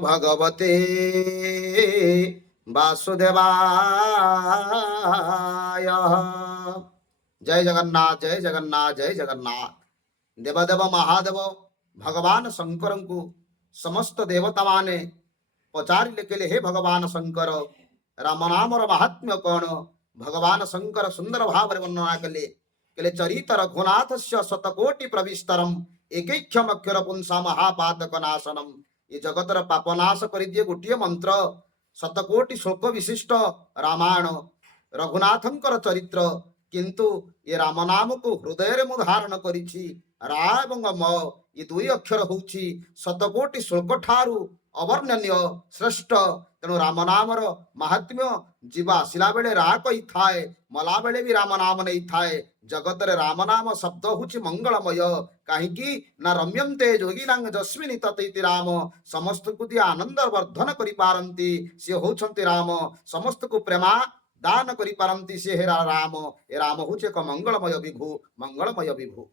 भगवते वासुदेवाय। जय जगन्नाथ, जय जगन्नाथ, जय जगन्नाथ। देवदेव महादेव भगवान शंकर को समस्त देवता माने पचारिले कहले, हे भगवान शंकर, राम नामर महात्म्य कौन? भगवान शंकर सुंदर भाव वर्णना कले, कहले चरित रघुनाथ से शतकोटि प्रविस्तरम एकैक्षम अक्षर पुंसा महापातक नाशनम। ये जगतर पापनाश कर दिए गोटे मंत्र, शतकोटि श्लोक विशिष्ट रामायण रघुनाथंकर चरित्र। किंतु ये राम नाम को हृदय मु धारण करिछि। रा एवं म ये दुई अक्षर होछि शतकोटि श्लोक ठारू अवर्णनीय श्रेष्ठ। तेणु राम नामर महात्म्य जीवा आसला बेले रा कही थाए, मला बेले भी राम नाम नहीं थाए। जगत रे राम नाम शब्द होछि मंगलमय। कहीं ना रम्यन्ते जोगिनांग जस्मिनि ततैति राम। समस्त को दिए आनंद वर्धन करि पारंती से होछन्ति राम। समस्त को प्रेमा दान करि पारंती से हे राम। ए राम होछि एक मंगलमय विभु, मंगलमय विभु।